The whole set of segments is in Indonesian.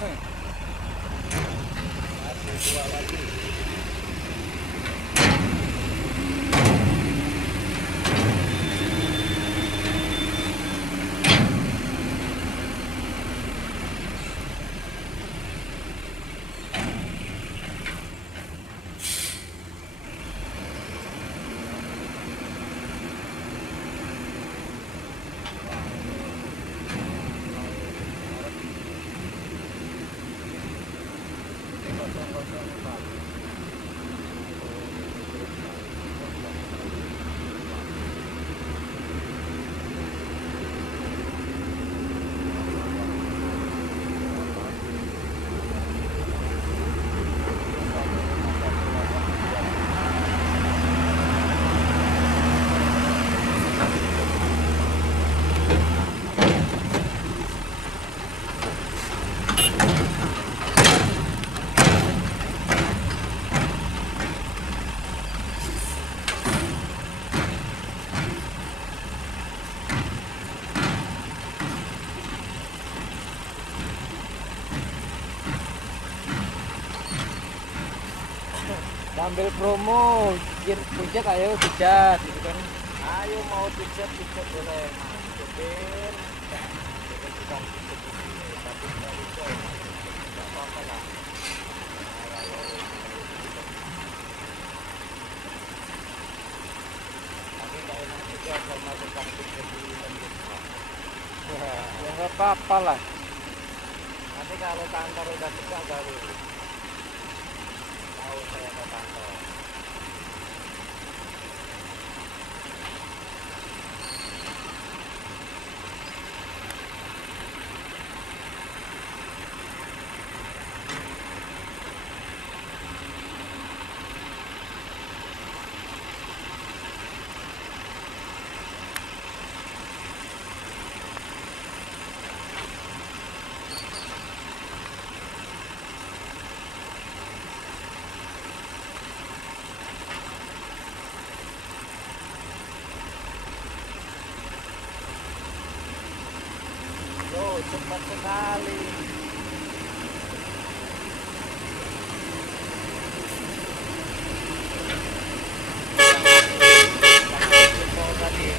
Masih dua lagi. Sambil promo pijat, ayo pijat gitu kan. Ayo mau pijat boleh mas supir. Bukan pijat di sini tapi nggak bisa, nggak apa-apa lah. Tapi nggak enak juga sama tukang pijat di Indonesia. Ya nggak apa-apa lah. Nanti kalau kantor udah buka baru tahu saya ke kantor. Loh, cepat sekali. Jempol tadi.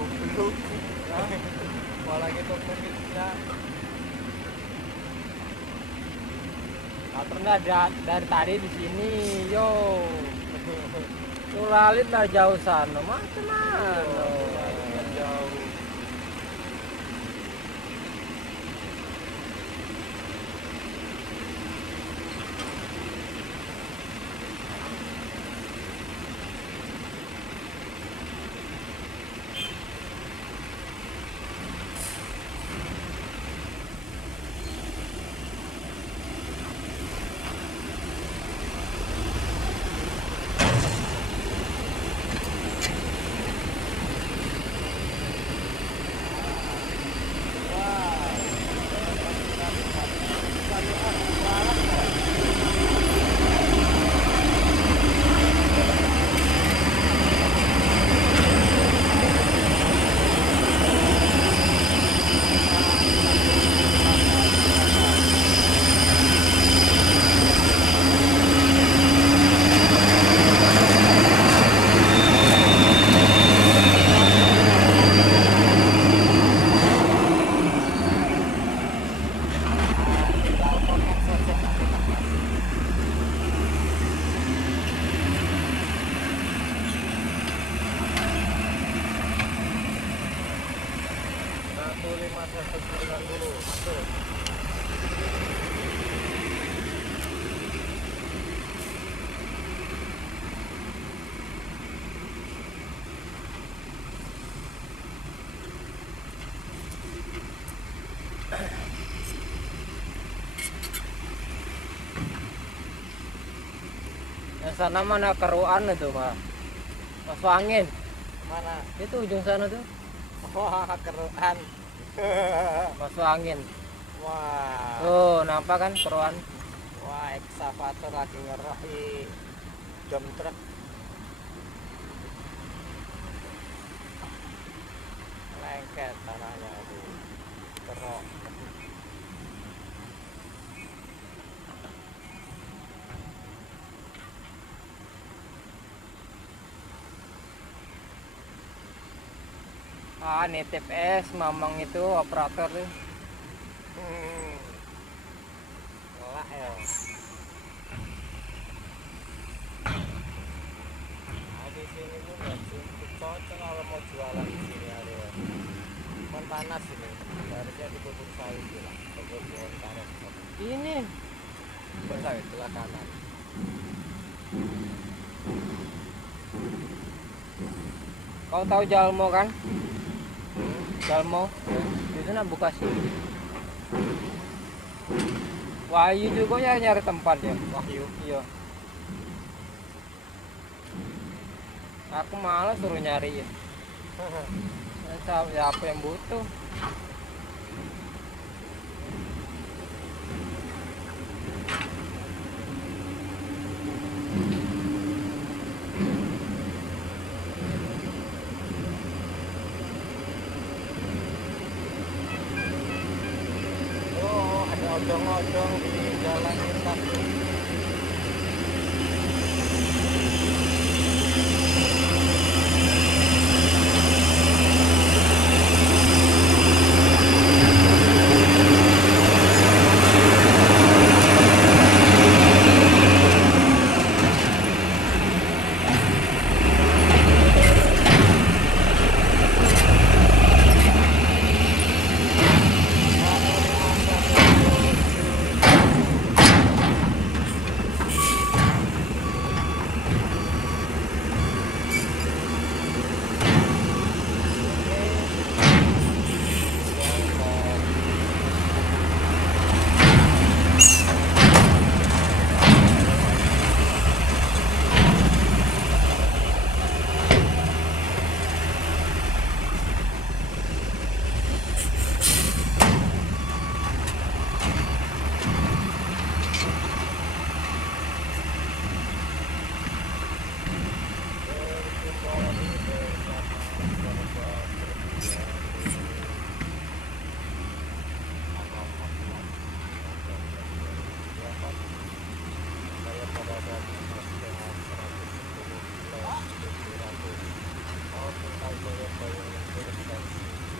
Goblok. Malah gitu pemirsa. Pernah dari tadi di sini, yo. Lalit lah jauh sana, macam mana? Jauh. Mas sesuaikan dulu masuk. Yang sana mana keruan itu mah. Masuk angin. Mana? Itu ujung sana tuh. Wah, keruan. Masuk angin. Wah. Tuh, nampak kan keruan? Wah, ekskavator lagi ngerahi dump truck. Lengket tanahnya aduh. Kerok. Ah, nitip es, mamang itu operator tuh. Ngelak ya. Nah, di sini pun nggak cukup cocok kalau mau jualan di sini ada. Kan panas ini. Harusnya ditutup sawit lah. Kebun karet. Ini Bersawit sebelah kanan. kau tahu Jalmo kan? Jalmo di sana Bekasi. Wahyu juga ya nyari tempat ya. Wahyu. Iya. Aku malas suruh nyari ya. Siapa yang butuh? Oh, ada odong-odong di jalan lintas.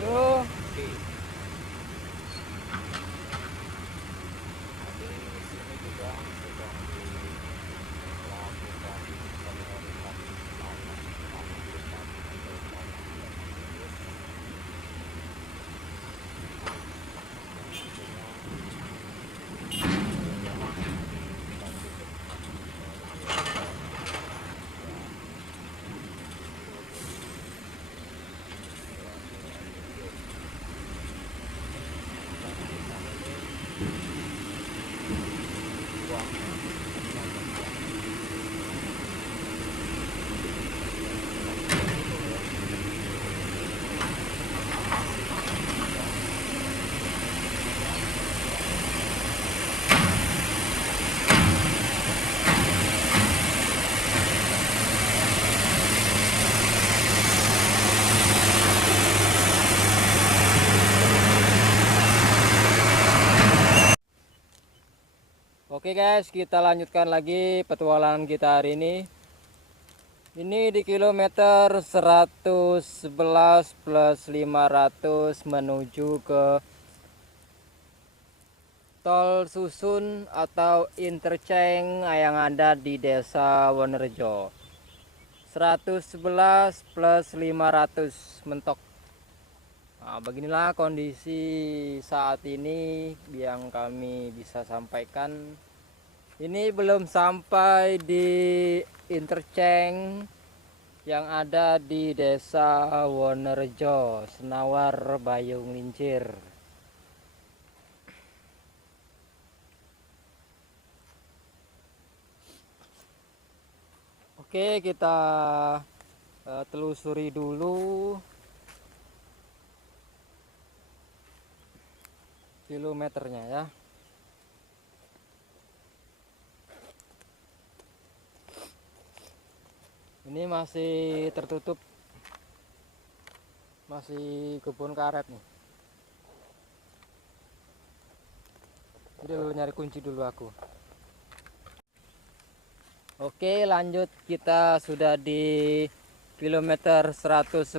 Tuh, oke guys, kita lanjutkan lagi petualangan kita hari ini. Ini di kilometer 111 plus 500 menuju ke Tol Susun atau interchange yang ada di Desa Wonorejo. 111 plus 500 mentok. Nah, beginilah kondisi saat ini yang kami bisa sampaikan. Ini belum sampai di interchange yang ada di Desa Wonorejo, Senawar, Bayung Lincir. Oke, kita telusuri dulu kilometernya ya. Ini masih tertutup, masih kebun karet nih. Jadi dulu nyari kunci dulu aku. Oke, lanjut, kita sudah di kilometer 111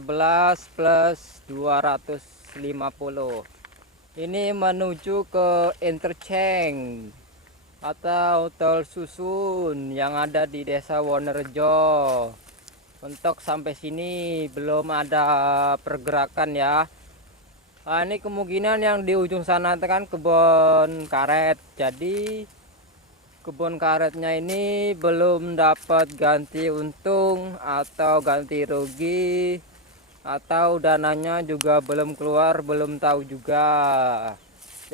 plus 250. Ini menuju ke interchange atau tol susun yang ada di Desa Wonorejo. Untuk sampai sini belum ada pergerakan ya. Nah, ini kemungkinan yang di ujung sana kan kebun karet. Jadi kebun karetnya ini belum dapat ganti untung atau ganti rugi, atau dananya juga belum keluar, belum tahu juga.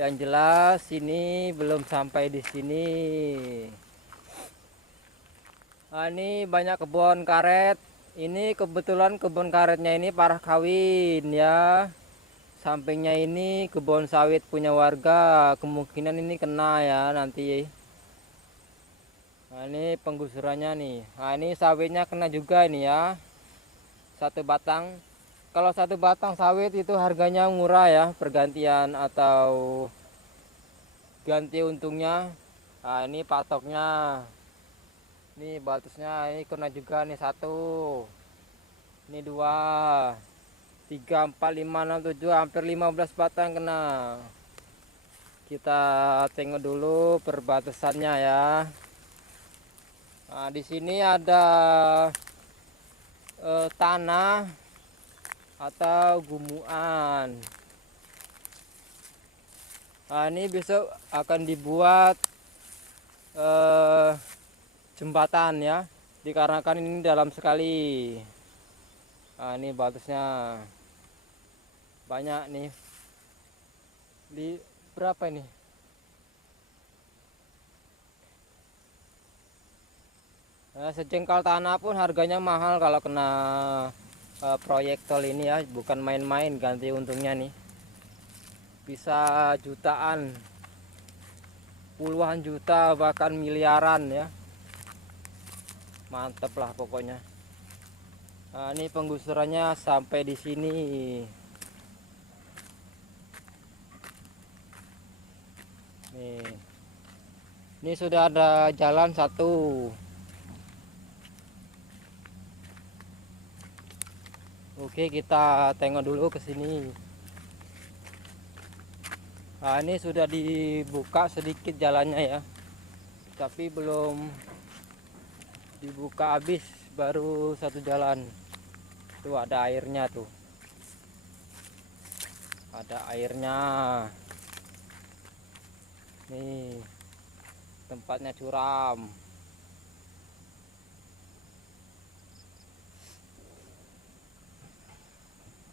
Yang jelas ini belum sampai di sini. Nah, ini banyak kebun karet. Ini kebetulan kebun karetnya ini parah kawin ya. Sampingnya ini kebun sawit punya warga. Kemungkinan ini kena ya nanti. Nah, ini penggusurannya nih. Nah, ini sawitnya kena juga ini ya. Satu batang. Kalau satu batang sawit itu harganya murah ya, pergantian atau ganti untungnya. Nah, ini patoknya. Ini batasnya, ini kena juga nih satu. Ini dua, tiga, empat, lima, enam, tujuh, hampir 15 batang kena. Kita tengok dulu perbatasannya ya. Nah, di sini ada tanah atau gumuan. Nah, ini besok akan dibuat jembatan ya, dikarenakan ini dalam sekali. Nah, ini batasnya banyak nih. Di berapa ini? Nah, sejengkal tanah pun harganya mahal kalau kena proyek tol ini ya, bukan main-main ganti untungnya nih. Bisa jutaan, puluhan juta, bahkan miliaran ya. Mantep lah pokoknya. Nah, ini penggusurannya sampai di sini. Nih. Ini sudah ada jalan satu. Oke, kita tengok dulu ke sini. Nah, ini sudah dibuka sedikit jalannya ya. Tapi belum dibuka habis, baru satu jalan. Tuh ada airnya tuh. Ada airnya. Nih. Tempatnya curam.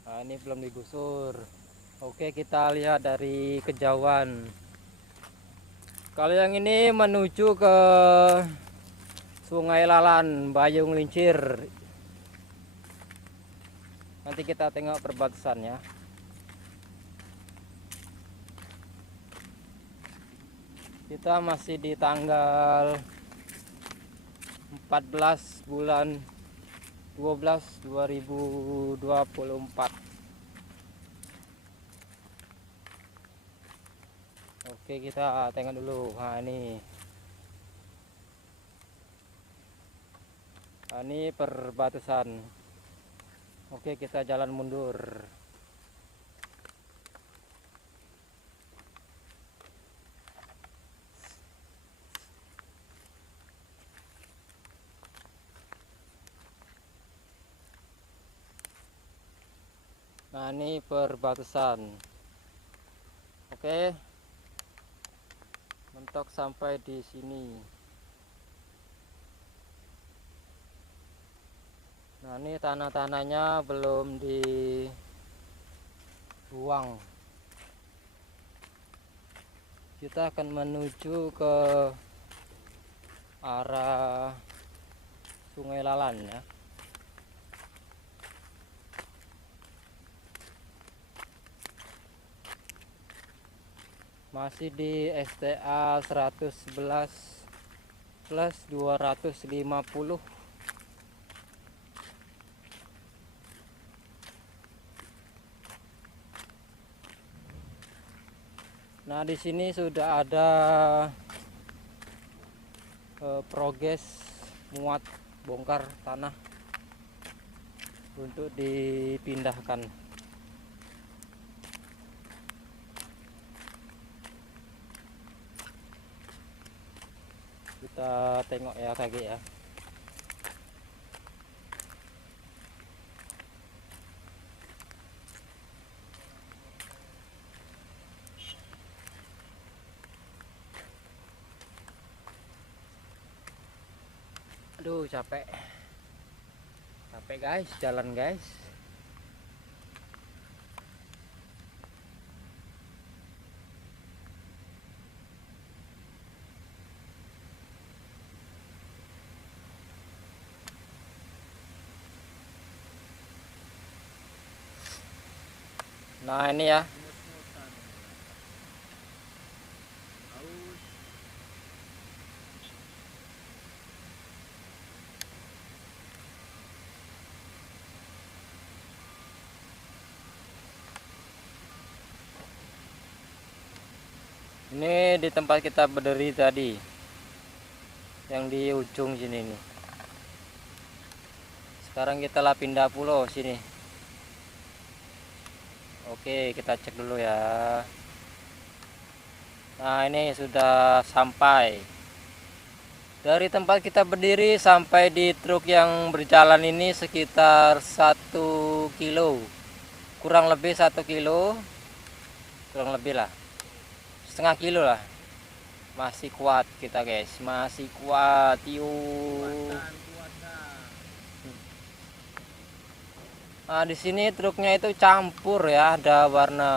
Nah, ini belum digusur. Oke, kita lihat dari kejauhan. Kalau yang ini menuju ke Sungai Lalan, Bayung Lincir. Nanti kita tengok perbatasannya. Kita masih di tanggal 14 bulan 12 2024. Oke, kita tengok dulu. Nah, ini perbatasan. Oke, kita jalan mundur. Nah, ini perbatasan. Oke, mentok sampai di sini. Nah, ini tanah-tanahnya belum dibuang. Kita akan menuju ke arah Sungai Lalan ya. Masih di STA 111 plus 250. Nah, di sini sudah ada progres muat bongkar tanah untuk dipindahkan. Kita tengok ya kaki ya. Aduh, capek guys, jalan guys. Nah, ini ya. Ini di tempat kita berdiri tadi, yang di ujung sini nih. Sekarang kita lah pindah pulau sini. Oke, kita cek dulu ya. Nah, ini sudah sampai. Dari tempat kita berdiri sampai di truk yang berjalan ini sekitar 1 kilo. Kurang lebih 1 kilo. Kurang lebih lah. Setengah kilo lah. Masih kuat kita guys, masih kuat yuk. Nah, di sini truknya itu campur ya, ada warna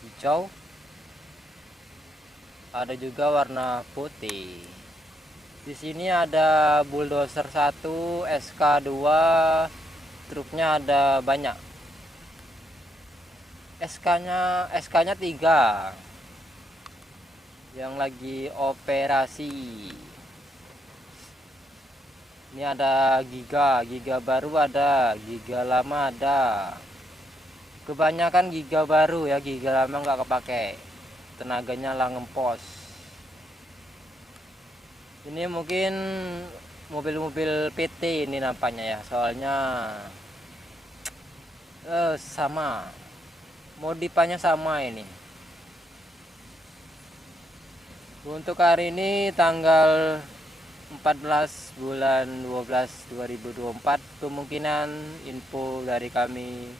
hijau, ada juga warna putih. Di sini ada bulldozer 1, SK2, truknya ada banyak. SK-nya 3 yang lagi operasi. Ini ada giga baru ada, giga lama ada. Kebanyakan giga baru ya, giga lama nggak kepake. Tenaganya lah ngempos. Ini mungkin mobil-mobil PT ini nampaknya ya, soalnya sama. Modifannya sama ini. Untuk hari ini tanggal 14 bulan 12 2024, kemungkinan info dari kami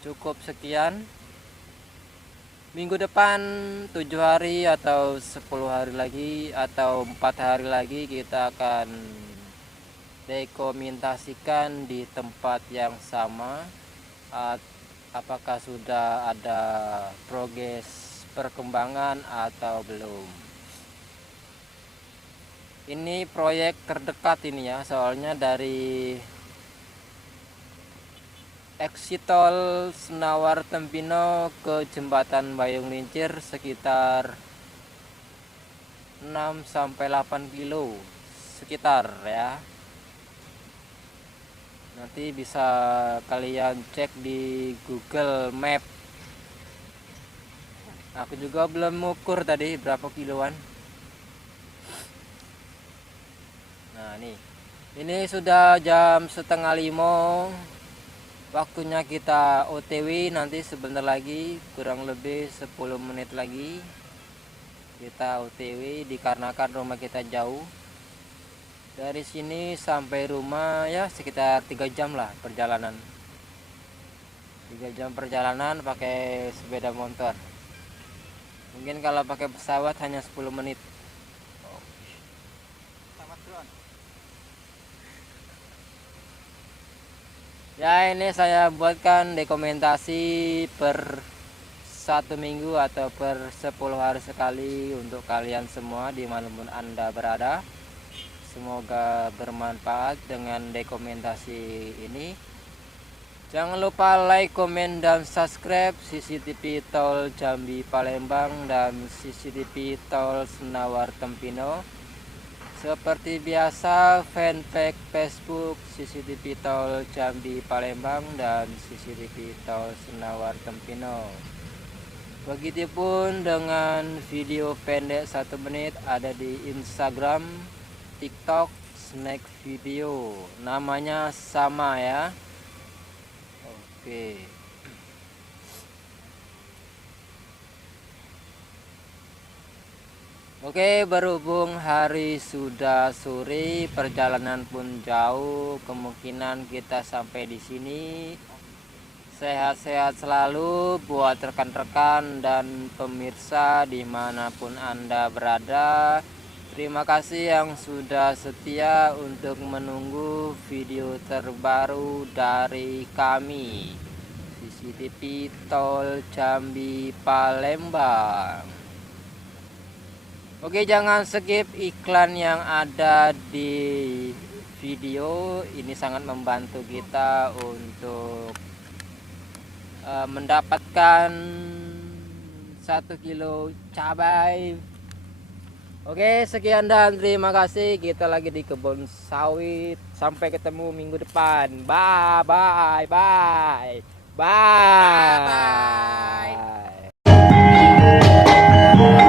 cukup sekian. Minggu depan 7 hari atau 10 hari lagi atau 4 hari lagi kita akan dokumentasikan di tempat yang sama. Apakah sudah ada progres perkembangan atau belum. Ini proyek terdekat ini ya, soalnya dari exit tol Senawar Tempino ke jembatan Bayung Lincir sekitar 6-8 kilo sekitar ya. Nanti bisa kalian cek di Google Map. Aku juga belum mengukur tadi berapa kiloan. Nah, ini sudah jam 4:30. Waktunya kita OTW, nanti sebentar lagi, kurang lebih 10 menit lagi kita OTW, dikarenakan rumah kita jauh. Dari sini sampai rumah ya sekitar 3 jam lah perjalanan. 3 jam perjalanan pakai sepeda motor. Mungkin kalau pakai pesawat hanya 10 menit. Sama drone. Ya, ini saya buatkan dokumentasi per 1 minggu atau per 10 hari sekali untuk kalian semua dimanapun Anda berada. Semoga bermanfaat dengan dokumentasi ini. Jangan lupa like, komen, dan subscribe CCTV Tol Jambi Palembang dan CCTV Tol Senawar Tempino. Seperti biasa, fanpage Facebook CCTV Tol Jambi Palembang dan CCTV Tol Senawar Tempino. Begitupun dengan video pendek 1 menit ada di Instagram, TikTok, Snack Video. Namanya sama ya. Oke. Oke, berhubung hari sudah sore, perjalanan pun jauh, kemungkinan kita sampai di sini. Sehat-sehat selalu buat rekan-rekan dan pemirsa dimanapun Anda berada. Terima kasih yang sudah setia untuk menunggu video terbaru dari kami CCTV Tol Jambi Palembang. Oke, jangan skip iklan yang ada di video. Ini sangat membantu kita untuk mendapatkan 1 kilo cabai. Oke, sekian dan terima kasih. Kita lagi di kebun sawit. Sampai ketemu minggu depan. Bye bye bye bye. Bye.